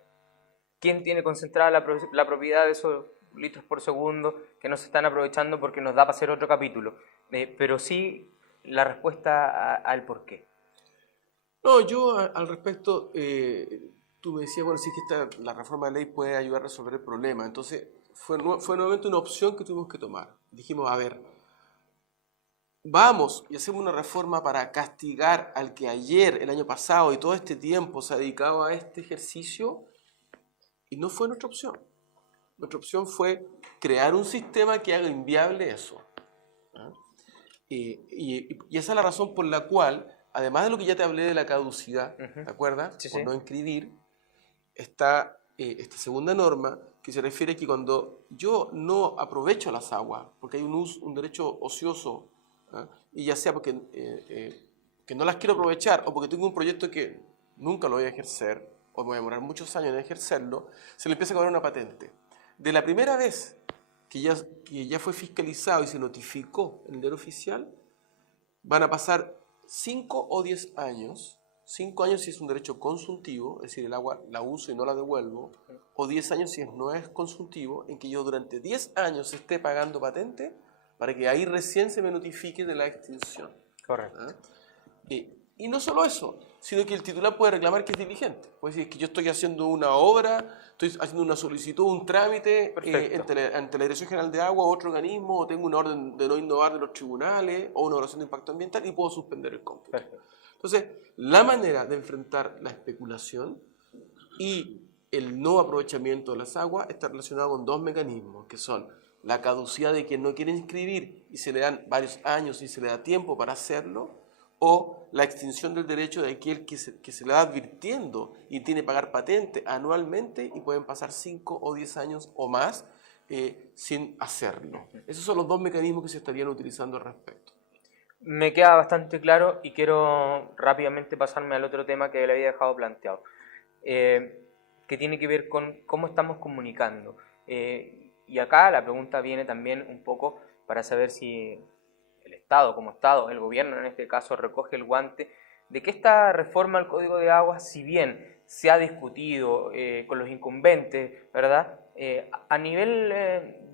quién tiene concentrada la propiedad de esos litros por segundo que no se están aprovechando, porque nos da para hacer otro capítulo, pero sí la respuesta al por qué. No, yo al respecto, tú me decías, bueno, sí que la reforma de ley puede ayudar a resolver el problema. Entonces, fue nuevamente una opción que tuvimos que tomar. Dijimos, a ver, vamos y hacemos una reforma para castigar al que ayer, el año pasado y todo este tiempo se ha dedicado a este ejercicio, y no fue nuestra opción. Nuestra opción fue crear un sistema que haga inviable eso. ¿Ah? Y esa es la razón por la cual, además de lo que ya te hablé de la caducidad, ¿te acuerdas? Sí, Por sí. no inscribir, está esta segunda norma que se refiere a que cuando yo no aprovecho las aguas, porque hay un derecho ocioso, ¿ah? Y ya sea porque que no las quiero aprovechar o porque tengo un proyecto que nunca lo voy a ejercer o me voy a demorar muchos años en ejercerlo, se le empieza a cobrar una patente. De la primera vez que ya fue fiscalizado y se notificó en el diario oficial, van a pasar 5 o 10 años, 5 años si es un derecho consultivo, es decir, el agua la uso y no la devuelvo, o 10 años si no es consultivo, en que yo durante 10 años esté pagando patente para que ahí recién se me notifique de la extinción. Correcto. ¿Ah? Y no solo eso, sino que el titular puede reclamar que es diligente. Puede decir que yo estoy haciendo una obra, estoy haciendo una solicitud, un trámite ante la Dirección General de Agua o otro organismo, o tengo una orden de no innovar de los tribunales, o una evaluación de impacto ambiental, y puedo suspender el cómputo. Perfecto. Entonces, la manera de enfrentar la especulación y el no aprovechamiento de las aguas está relacionado con 2 mecanismos, que son la caducidad de quien no quiere inscribir y se le dan varios años y se le da tiempo para hacerlo, o la extinción del derecho de aquel que se le va advirtiendo y tiene que pagar patente anualmente y pueden pasar 5 o 10 años o más sin hacerlo. Esos son los 2 mecanismos que se estarían utilizando al respecto. Me queda bastante claro y quiero rápidamente pasarme al otro tema que le había dejado planteado, que tiene que ver con cómo estamos comunicando. Y acá la pregunta viene también un poco para saber si el Estado, como Estado, el gobierno en este caso, recoge el guante de que esta reforma al Código de Aguas, si bien se ha discutido con los incumbentes, ¿verdad? A nivel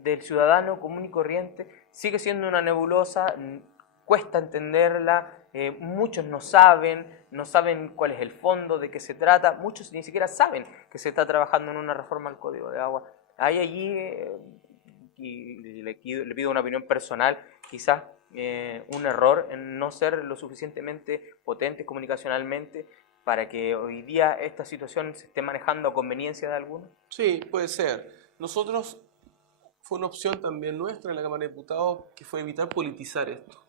del ciudadano común y corriente sigue siendo una nebulosa, cuesta entenderla, muchos no saben cuál es el fondo, de qué se trata, muchos ni siquiera saben que se está trabajando en una reforma al Código de Agua. Hay allí, y le pido una opinión personal, quizás un error en no ser lo suficientemente potentes comunicacionalmente para que hoy día esta situación se esté manejando a conveniencia de algunos. Sí, puede ser. Nosotros, fue una opción también nuestra en la Cámara de Diputados, que fue evitar politizar esto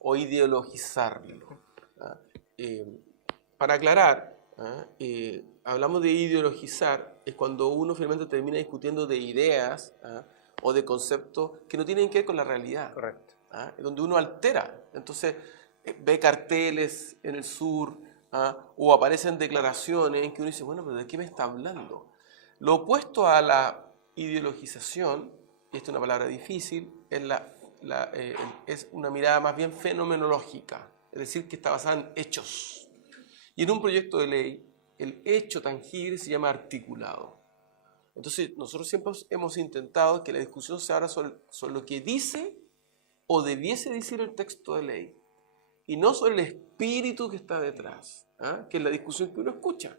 o ideologizarlo. ¿Ah? Para aclarar, ¿ah? Hablamos de ideologizar, es cuando uno finalmente termina discutiendo de ideas, ¿ah? O de conceptos que no tienen que ver con la realidad. Correcto. ¿Ah? Donde uno altera. Entonces, ve carteles en el sur, ¿ah? O aparecen declaraciones en que uno dice, bueno, pero ¿de qué me está hablando? Lo opuesto a la ideologización, y esta es una palabra difícil, es una mirada más bien fenomenológica, es decir, que está basada en hechos. Y en un proyecto de ley, el hecho tangible se llama articulado. Entonces, nosotros siempre hemos intentado que la discusión se abra sobre lo que dice o debiese decir el texto de ley, y no sobre el espíritu que está detrás, que es la discusión que uno escucha,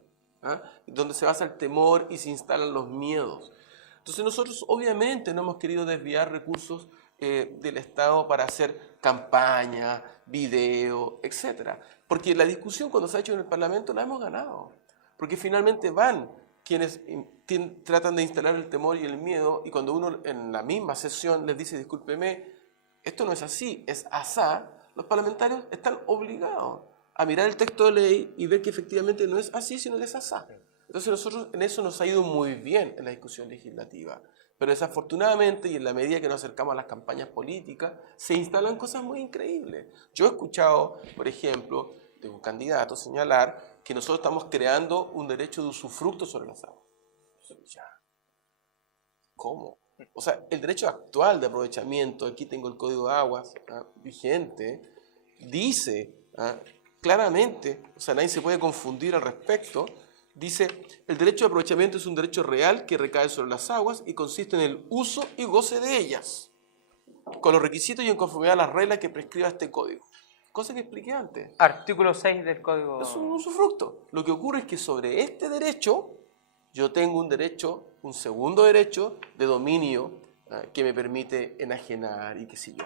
donde se basa el temor y se instalan los miedos. Entonces nosotros obviamente no hemos querido desviar recursos del Estado para hacer campaña, video, etc. Porque la discusión cuando se ha hecho en el Parlamento la hemos ganado. Porque finalmente van quienes tratan de instalar el temor y el miedo, y cuando uno en la misma sesión les dice, discúlpeme, esto no es así, es asá, los parlamentarios están obligados a mirar el texto de ley y ver que efectivamente no es así, sino que es asá. Entonces nosotros en eso nos ha ido muy bien en la discusión legislativa. Pero desafortunadamente, y en la medida que nos acercamos a las campañas políticas, se instalan cosas muy increíbles. Yo he escuchado, por ejemplo, de un candidato señalar que nosotros estamos creando un derecho de usufructo sobre las aguas. Ya. ¿Cómo? O sea, el derecho actual de aprovechamiento, aquí tengo el Código de Aguas vigente, dice claramente, o sea, nadie se puede confundir al respecto, dice, el derecho de aprovechamiento es un derecho real que recae sobre las aguas y consiste en el uso y goce de ellas, con los requisitos y en conformidad a las reglas que prescriba este código. Cosa que expliqué antes. Artículo 6 del Código. Es un usufructo. Lo que ocurre es que sobre este derecho, yo tengo un derecho, un segundo derecho de dominio que me permite enajenar y qué sé yo.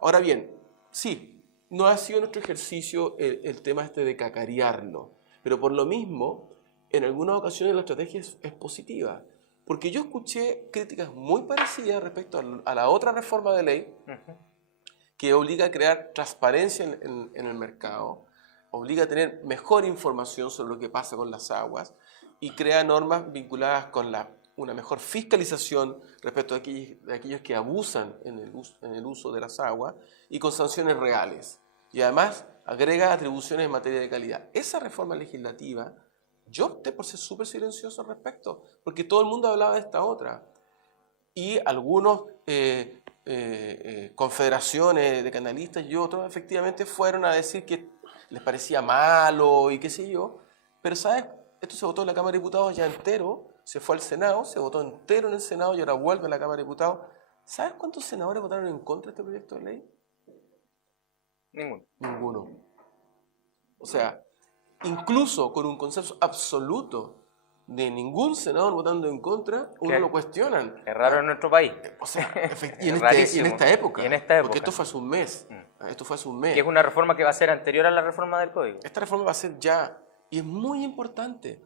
Ahora bien, sí, no ha sido nuestro ejercicio el tema este de cacarearlo, pero por lo mismo, en algunas ocasiones la estrategia es positiva. Porque yo escuché críticas muy parecidas respecto a la otra reforma de ley que obliga a crear transparencia en el mercado, obliga a tener mejor información sobre lo que pasa con las aguas y crea normas vinculadas con una mejor fiscalización respecto a aquellos que abusan en el uso de las aguas y con sanciones reales. Y además agrega atribuciones en materia de calidad. Esa reforma legislativa, yo opté por ser súper silencioso al respecto, porque todo el mundo hablaba de esta otra. Y algunos confederaciones de canalistas y otros efectivamente fueron a decir que les parecía malo y qué sé yo, pero ¿sabes? Esto se votó en la Cámara de Diputados ya entero, se fue al Senado, se votó entero en el Senado y ahora vuelve a la Cámara de Diputados. ¿Sabes cuántos senadores votaron en contra de este proyecto de ley? Ninguno. O sea, incluso con un consenso absoluto de ningún senador votando en contra, uno lo cuestionan. Es raro en nuestro país. O sea, y en esta época. Y en esta época. Porque esto fue hace un mes. Esto fue hace un mes. Que es una reforma que va a ser anterior a la reforma del Código. Esta reforma va a ser ya. Y es muy importante,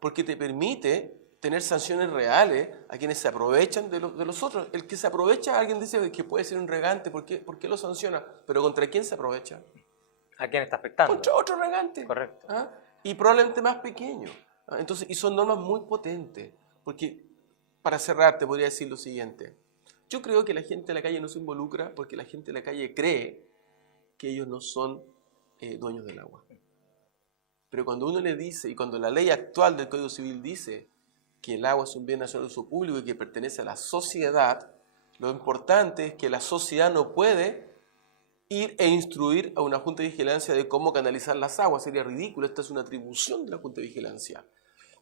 porque te permite tener sanciones reales a quienes se aprovechan de los otros. El que se aprovecha, alguien dice que puede ser un regante, ¿por qué lo sanciona? Pero ¿contra quién se aprovecha? ¿A quién está afectando? Contra otro regante. Correcto. Y probablemente más pequeño. Entonces, y son normas muy potentes, porque para cerrar te podría decir lo siguiente. Yo creo que la gente de la calle no se involucra porque la gente de la calle cree que ellos no son dueños del agua. Pero cuando uno le dice, y cuando la ley actual del Código Civil dice que el agua es un bien nacional de uso público y que pertenece a la sociedad, lo importante es que la sociedad no puede ir e instruir a una Junta de Vigilancia de cómo canalizar las aguas. Sería ridículo, esta es una atribución de la Junta de Vigilancia.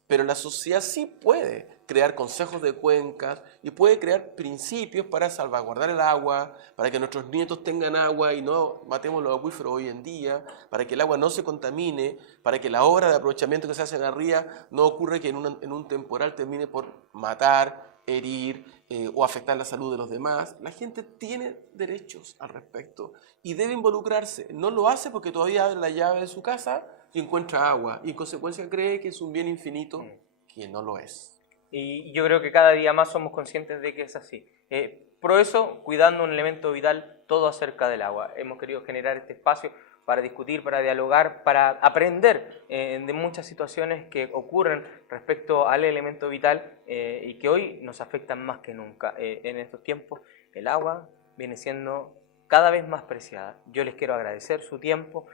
Pero la sociedad sí puede crear consejos de cuencas y puede crear principios para salvaguardar el agua, para que nuestros nietos tengan agua y no matemos los acuíferos hoy en día, para que el agua no se contamine, para que la obra de aprovechamiento que se hace en la ría no ocurra que en un temporal termine por matar, herir o afectar la salud de los demás. La gente tiene derechos al respecto y debe involucrarse. No lo hace porque todavía abre la llave de su casa y encuentra agua y en consecuencia cree que es un bien infinito, que no lo es. Y yo creo que cada día más somos conscientes de que es así. Por eso, cuidando un elemento vital, todo acerca del agua. Hemos querido generar este espacio para discutir, para dialogar, para aprender de muchas situaciones que ocurren respecto al elemento vital y que hoy nos afectan más que nunca. En estos tiempos, el agua viene siendo cada vez más preciada. Yo les quiero agradecer su tiempo.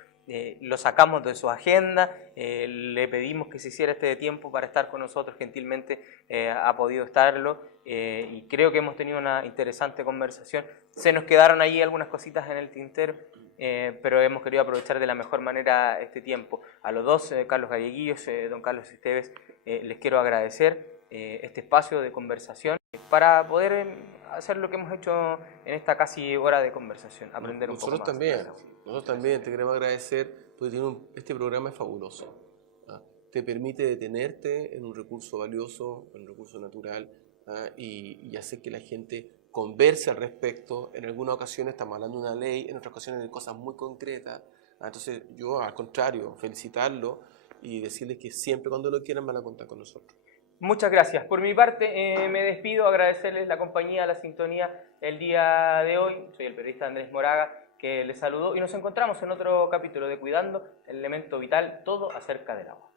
Lo sacamos de su agenda, le pedimos que se hiciera este tiempo para estar con nosotros, gentilmente ha podido estarlo y creo que hemos tenido una interesante conversación. Se nos quedaron ahí algunas cositas en el tintero, pero hemos querido aprovechar de la mejor manera este tiempo. A los dos, Carlos Galleguillos, don Carlos Esteves, les quiero agradecer este espacio de conversación para poder hacer lo que hemos hecho en esta casi hora de conversación, aprender un poco más. Nosotros también te queremos agradecer porque este programa es fabuloso. ¿Ah? Te permite detenerte en un recurso valioso, en un recurso natural, ¿ah? y hacer que la gente converse al respecto. En algunas ocasiones estamos hablando de una ley, en otras ocasiones de cosas muy concretas. ¿Ah? Entonces yo, al contrario, felicitarlo y decirles que siempre cuando lo quieran van a contar con nosotros. Muchas gracias. Por mi parte me despido, agradecerles la compañía, la sintonía el día de hoy. Soy el periodista Andrés Moraga, que les saludó y nos encontramos en otro capítulo de Cuidando el Elemento Vital, todo acerca del agua.